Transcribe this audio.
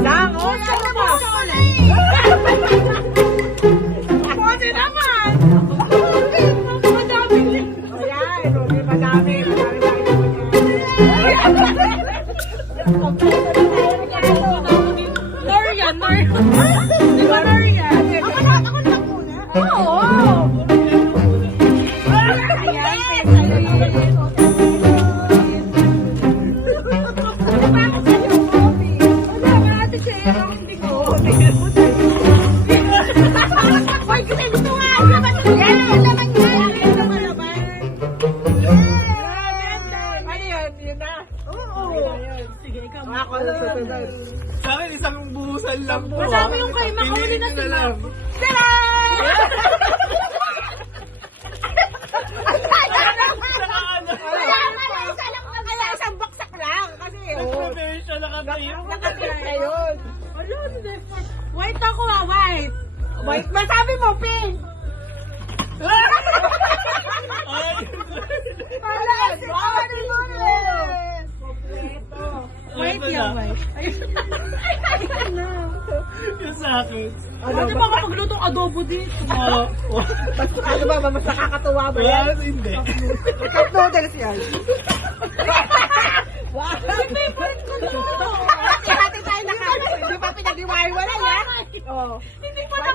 lang. O, ano ba? Pwede naman. Madami. Ayan, okay, madami. Norian, Norian. Di ba Norian? Ako lang muna. Oo. Sa akin, isang buhusan lang po. Masama yung kay makahuli na sila. Tara! Isang baksak lang. Kasi, Siya nakatayo. nakatira yun. White ako white. White, masabi mo, pink. White yan, white. Yung sa akin. Ano ba kapaglutong adobo dito? Ano ba, mas nakakatuwa ba yan? Wala, hindi. Cup noodles yan. Wow! Favorite ko to! Hati-hati tayo na. Hindi pa pinag-iwalay, wala yan? Oo. Hindi pa na